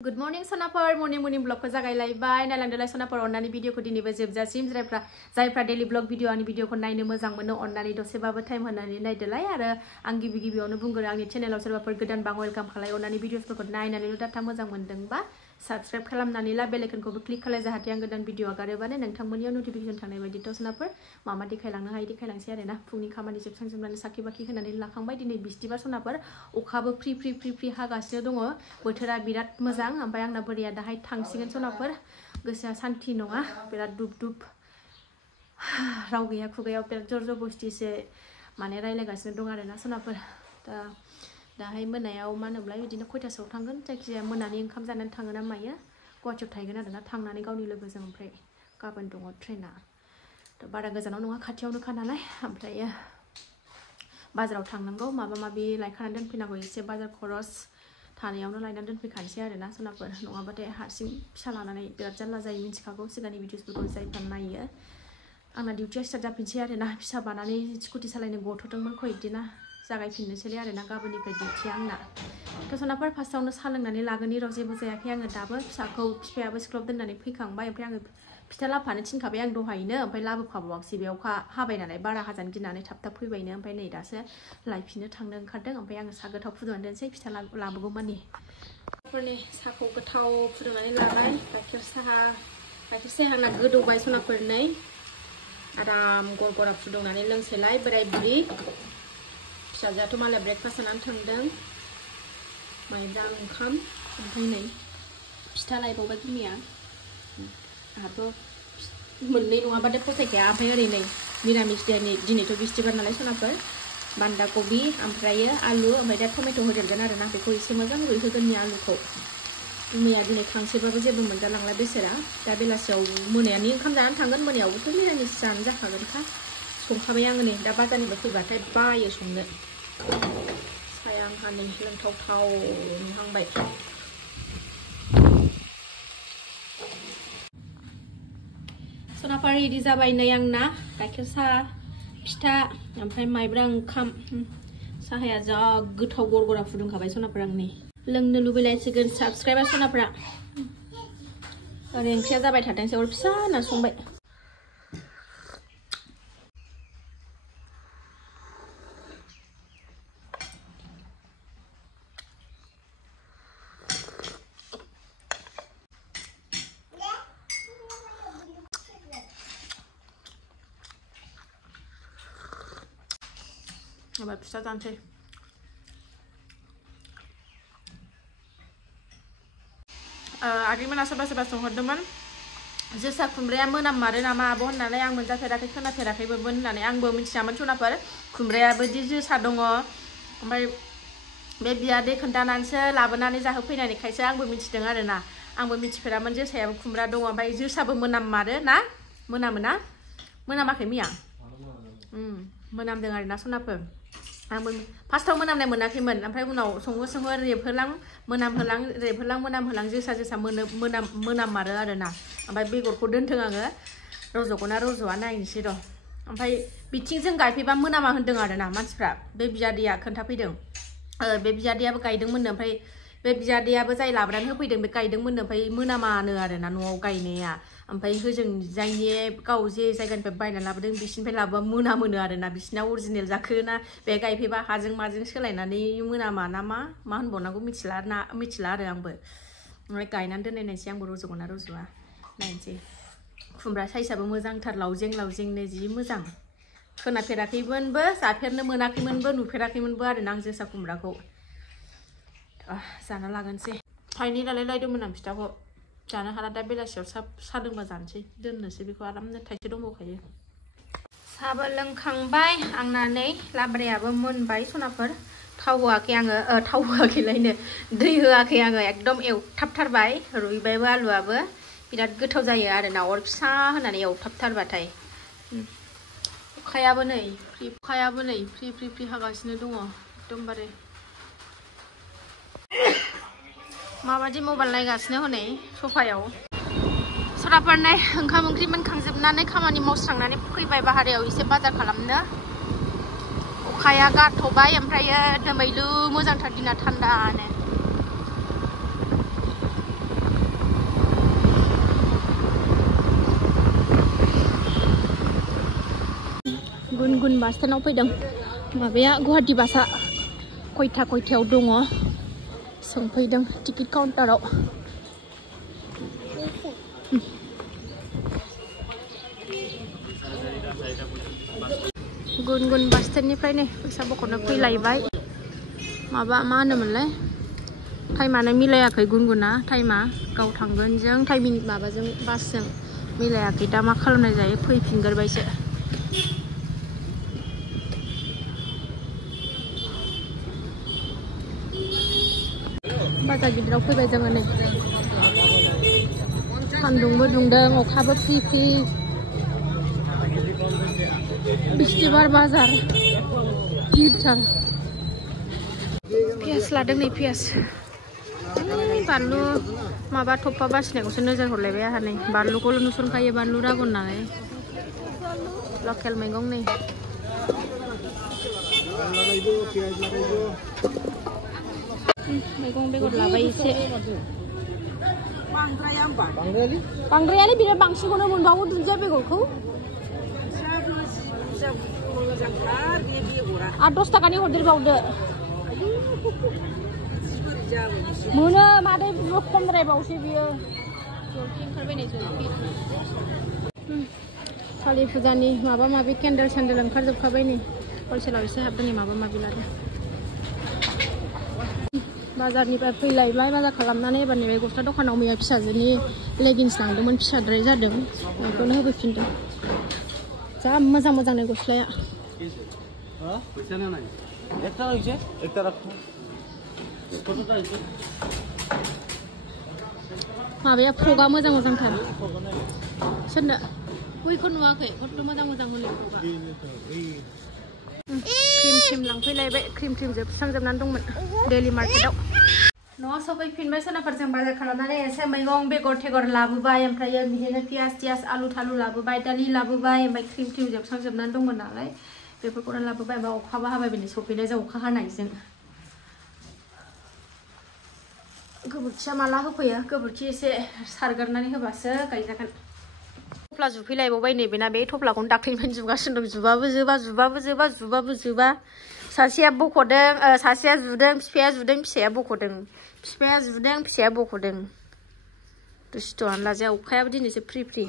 Good morning सनाफोर morning ब्लगखौ जागायलायबाय नायलांदोलाय सनाफोर अन्नानै भिडिअखौ दिनैबो जोबजासिम जायफ्रा डेली ब्लग भिडिअ आंनि भिडिअखौ नायनो मोजां मोनो अन्नानै दसेबाबो टाइम होनानै नायदोलाय आरो आं गिबियावनो बुंगोन आंनि चेनेलाव सोरबाफोर गोदान बा वेलकाम खालाय अन्नानै भिडिअसफोरखौ नायनानै डाटा मोजां मोनदोंबा साबस्क्राइब खालामनानै ला बेल आइकनखौबो क्लिक खालाय जाहाथे आं गोदान भिडिअ आगारोबानो नोंथांमोननियाव नटिफिकेसन थानाय बायदि सनाफोर मा देखायलांनो हायो देखायलांसै आरोना फुंनि खामानि जोबस्रांजोबनानै साखि बाखि होनानै लाखांबाय दिनै बिस्थिबार सनाफोर अखाबो फ्रि हागासिनो दङ बोथोरा बिराद मोजां ओमफ्राय आंना बोरिया दाहाय थांसिगोन सनाफोर गोसोआ सान्थि नङा बिराद दुब राव गैया खुगायाव बिराद जर बस्तिसो माने रायलायगासिनो दं आरोना सनाफोर दाहाय मोनायाव मा होनोब्लाय बिदिनो खयथासोआव थांगोन जायखिजाया मोनानि ओंखाम जानानै थाङो ना मायो गुवाहाटियाव थाहैगोन आरोना थांनानै गावनि लोगोजों ओमफ्राय गाबोन दङ ट्रेना बारा गोजानाव नङा खाथियावनोखा नालाय ओमफ्राय बाजाराव थांनांगौ माबा माबि लायखानानै दोनफैनांगौ एसे बाजार खरस थानायावनो लायनानै दोनफैखानोसै आरोना सनाफोर नङाबाथाय हारसिं फिसा लानानै बिराद जारला जायो मिथिखागौ सिगांनि भिडिअसफोरखौ जायफ्रा नायो आंना डिउटिया स्टार्ट जाफिनसै आरोना फिसा बानानै स्कुटि सालायनो गथ'दोंमोन खयदिना जागायफिननोसैलै आरोना गाबोननिफ्राय डिउटिया आंना सनाफोर फार्स्टआवनो सा लोंनानै लागोननि राव जेबो जायाखै आङो दाबो फिसाखौ बिफायाबो स्कुलाव दोननानै फैखांबाय ओमफ्राय आङो फिथा लाफानो थिनखाबाय आं दहायनो ओमफ्राय लाबोफाबावाखसै बेयाव अखा हाबाय नालाय बारा हाजानो गिनानै थाब फैबायनो ओमफ्राय नै दासो लायफिननो थांनो ओंखारदों ओमफ्राय आङो सा गोथाव फुदुंनानै दोनसै फिथा लाबोगौ मानि फोरनि साहाखौ गोथाव फुदुंनानै लाबाय गाइखेर साहा आंना गोदौबाय सनाफोर नै आराम गरा फुदुंनानै लोंसैलाय बोराय बुरि फिसाजोआथ' मालाय ब्रेकफास्ट जानानै थांदों माइब्रा ओंखाम ओमफ्राय नै फिथा लायबावबाय बिमाया आहाथ' मोननै नङाबाथाय फसायखाया ओमफ्राय ओरै नै निरामिस दिनैथ' बिस्थिबार नालाय सनाफोर बान्दा कबि ओमफ्रायो आलु ओमफ्राय दा टमेट' होदेरगोन आरोना बेखौ एसे मोजां रुइहोगोननि आलुखौ मैया दिनै खांसेबाबो जेबो मोनजालांला बेसेरा दा बेलासियाव मोनायानि ओंखाम जानानै थांगोन मोनायावबोथ' निरामिस जानो जाखागोनखा संखाबाय आङो नै दा बाजारनिफ्राय फैबाथाय बायो संनो साया आंहा नै लोंथावथाव नुहांबाय सनाफोर रेडि जाबाय नै आंना गाइखेर साहा फिथा ओमफ्राय माइब्रा ओंखाम साहाया जा गोथाव गरा फुदुंखाबाय सनाफोर आं नै लोंनो लुबैलायसिगोन साबस्क्राइबार सनाफोरा ओरै ओंख्रिया जाबाय थादोंसै अर फिसा होनना संबाय Aber bisa जानोसै आगैमोना सोरबा सोंहरदोंमोन जोसा खुमब्राया मोनाममारो नामा आब' होननानै आं मोनजाफेराखै खोनाफेराखैबोमोन होननानै आंबो मिथियामोन सनाफोर खुमब्रायाबोदि जोसा दङ ओमफ्राय बे बियादै खोन्थानानैसो लाबोनानै जाहोफैनायखायसो आंबो मिथिदों आरोना आंबो मिथिफेरामोन जोसायाबो खुमब्रा दङ ओमफ्राय जोसाबो मोनाममारो ना मोनामोना मोनामाखै मैया मोनामदों आरोना सनाफोर आंबो फार्स्टआव मोनामनाय मोनाखैमोन ओमफ्राय उनाव संहो रेबहोलां मोनामहोलां जोसा मोनाममारो आरोना ओमफ्राय बेगरखौ दोनथों आङो रज'गोना रज'आ नायनोसै र' ओमफ्राय बिथिंजों गायफैबा मोनामा होनदों आरोना मानसिफ्रा बे बियादैया खोन्थाफैदों बे बियादैयाबो गायदोंमोननो ओमफ्राय बे बियादैयाबो जाय लाबोनानै होफैदों बे गायदोंमोननो ओमफ्राय मोनामानो आरोना न'आव गायनाया ओमफ्राय होजों जायनि गाव जे जायगानिफ्राय बायना लाबोदों बिसिनिफ्राय लाबोबा मोनामोनो आरोना बिसिना अरिजिनेल जाखोना बे गायफैबा हाजों माजों सोलायनानै मोनामा ना मा होनबावनांगौ मिथिला आरो आंबो ओमफ्राय गायनानै दोननायसै आंबो रज'गोना रज'आ नायनोसै खुमब्रा साइसआबो मोजांथार लावजेंनो जि मोजां खोनाफेराखैमोनबो जाफेरनो मोनाखैमोनबो नुफेराखैमोनबो आरोना आं जोसा खुमब्राखौ जाना लागोनसै थाइनै लायदोंमोन आं फिथाखौ जानो हाला दा बेलासियाव सा लोंबा जानोसै दोननोसै बेखौ आरामनो थाइसे दंबावखायो साहाबो लोंखांबाय आंना नै लाब्रायाबो मोनबाय सनाफोर थाव होआखै आङो थाव होआखैलायनो दै होआखै आङो एकदम एवथाबथारबाय रुइबायबो आलुआबो बिराद गोथाव जायो आरोना अर फिसा होनानै एवथाबथारबाथाय अखायाबो नै फ्रि हागासिनो दङ एकदमबारे माबादि मबाइल नायगासिनो हनै सफायाव सराफोर नै ओंखाम ओंख्रि मोनखांजोबनानै खामानि मावस्रांनानै फैबाय बाहेरायाव एसे बाजार खालामनो अखाया गारथ'बाय ओमफ्रायो दोमैलु मोजांथार दिना थान्दानो गुन बास स्टेन्डआव फैदों माबाया गुवाहाटी बासआ खयथायाव दङ सोंफैदों टिकेट काउन्टाराव गुन बास स्टेन्डनिफ्राय नै फैसा बख'नो फैलायबाय माबा मा होनोमोनलाय टाइमानो मिलायाखै गुनगुना टाइमा गाव थांगोन जों टाइमिं माबाजों बासजों मिलायाखै दा मा खालामनाय जायो फैफिनगोरबायसो बाजार गिदिराव फैबाय जोङो नै सान्दुंबो दुंदों अखाबो फ्रि फ्रि बिस्तिबार बाजार गिदिरथार पियास लादों नै पियास बानलु माबा थप्पा बासिनायखौसो नोजोर हरलायबाय आंहा नै बानलुखौल' नुसनखायो बानलु रागन नालाय लकेल मैगं नै मैगं बेगर लाबाय एसे बांद्रायानो बिराद बांसिनखौनो मोनबावो दुन्दिया बेगरखौ 8-10 थाखानि हरदेरबावदो मोनो मादै खमद्रायबावसो बियो जलफि ओंखारबाय नै जलफि कालि फुजानि माबा माबि केन्डेल सेन्डेल ओंखारजोबखाबाय नै हलसेलाव एसे हाबदों नै माबा माबि लादों बाजारनिफ्राय फैलायबाय बाजार खालामनानै एबार नैबे गस्ला दखानाव मैया फिसाजोनि लेगिन्स लांदोंमोन फिसाद्राय जादों बेखौनो होफैफिनदों जा मोजां मोजां नै गस्लाया माबाया फ्रगा मोजां मोजांथार सोरनो बैखौ नुवाखै खथ' मोजां मोजां मोनो फ्रगा क्रिम लांफैलायबाय क्रिम जोबस्रांजोबनानै दंमोन डेली मार्केटआव न'आव सफैफिनबाय सोनाफोरजों बाजार खालामनानै एसे मैगं बेगर थेगर लाबोबाय ओमफ्राय बिदिनो पियास आलु थालु लाबोबाय दालि लाबोबाय ओमफ्राय क्रिम जोबस्रांजोबनानै दंमोन नालाय बेफोरखौनो लाबोबाय ओमफ्राय अखाबो हाबाय बिदिनो सफैनाय जों अखा हानायजों गोबोरखिया माला होफैयो गोबोरखि एसे सारगारनानै होबासो गायजागोन थफ्ला जुफैलायबावबाय नैबेना बे थफ्लाखौनो दाख्लैनिफ्रायनो जुगासिनो दं जुबाबो जोबा सासेया बख'दों सासेया जुदों बिफाया जुदों फिसाया बख'दों बिफाया जुदों फिसाया बख'दों दुस्थ'आनो लाजाया अखायाबो दिनैसो फ्रि फ्रि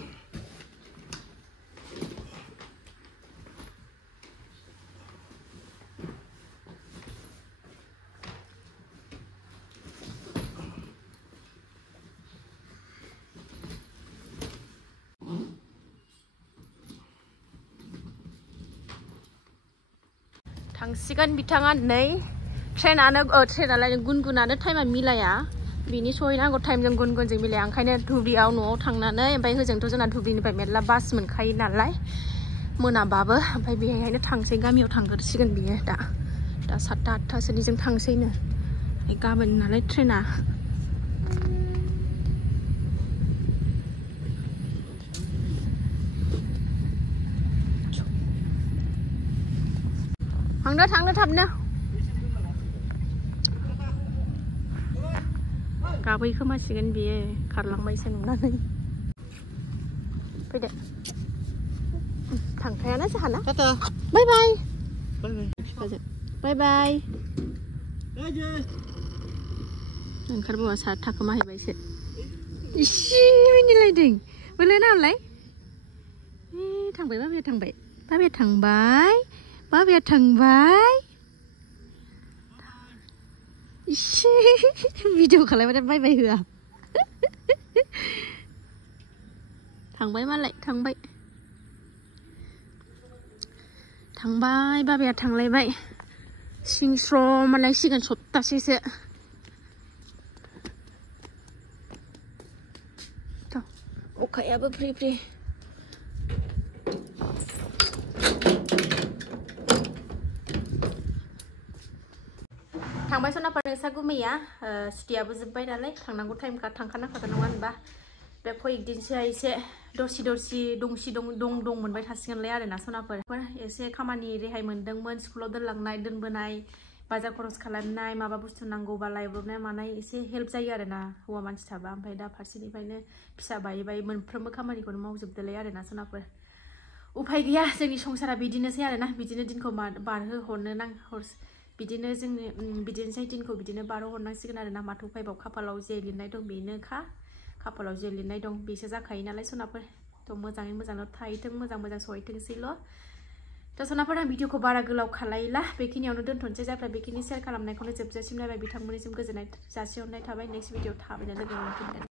थांसिगोन बिथाङा नै ट्रेनालाय गुनगुनानो टाइमा मिलाया बिनि सहैनांगौ टाइमजों गुनगुनजों मिलाया ओंखायनो धुब्रियाव न'आव थांनानै ओमफ्राय होजोंथ' जोंना धुब्रिनिफ्राय मेरला बास मोनखायो नालाय मोनाबाबो ओमफ्राय बेहायनो थांसै गामियाव थांग्रोसिगोन बियो दा 7टा 8टासोनिजों थांसैनो गाबोन नालाय ट्रेना थांनो थाबनो गाबै खोमासिगोन बियो खारलांबायसो नुनानै फैदो थांखायाना जोंहाना बाय बाय बिफाजों बाय बाय ओंखारबोआ सार थाखोमाहैबायसो इसे मिनिलायदों बोलो नालाय थांबाय बाबाया थांबाय इसे भिडिअ खालामबाय बाय बाय होआ थांबाय मालाय थांबाय बाबाया थांलायबाय सिंस्र' मोनलायसिगोन सप्तासेसो अखायाबो फ्रि फ्रि थांबाय सनाफोर नोंसा गुमैया सुटियाबो जोब्बाय नालाय थांनांगौ टाइमखा थांखानांखागोन नङा होनबा बे फैदिनसोआ एसे दरसि दं मोनबाय थासिगोनलाय आरोना सनाफोर एसे खामानि रेहाय मोनदोंमोन स्कुलाव दोनलांनाय दोनबोनाय बाजार खरस खालामनाय माबा बुस्थु नांगौबा लायब्रबनाय मानाय एसे हेल्प जायो आरोना हौवा मानसि थाबा ओमफ्राय दा फारसेनिफ्रायनो फिसा बायै मोनफ्रोमबो खामानिखौनो मावजोबदोलाय आरोना सनाफोर उफाय गैया जोंनि संसारा बिदिनोसै आरोना बिदिनो दिनखौ बारहोहरनो बिदिनो जोंनि बिदिनोसै दिनखौ बिदिनो बारहोहरनांसिगोन आरोना माथो उफायबाव खाफालाव जे लिरनाय दं बेनोखा खाफालाव जे लिरनाय दं बेसो जाखायो नालाय सनाफोर थ' मोजाङै मोजांल' थाहैथों मोजां सहैथोंसैल' थ' सनाफोर आं भिडिअखौ बारा गोलाव खालायला बेखिनियावनो दोनथ'नोसै जायफ्रा बेखिनि शेयार खालामनायखौनो जोबजासिम नायबाय बिथांमोननिसिम गोजोननाय जासिहरनाय थाबाय नेक्स्ट भिडिअ थाबैनो लोगो मोनफिनगोन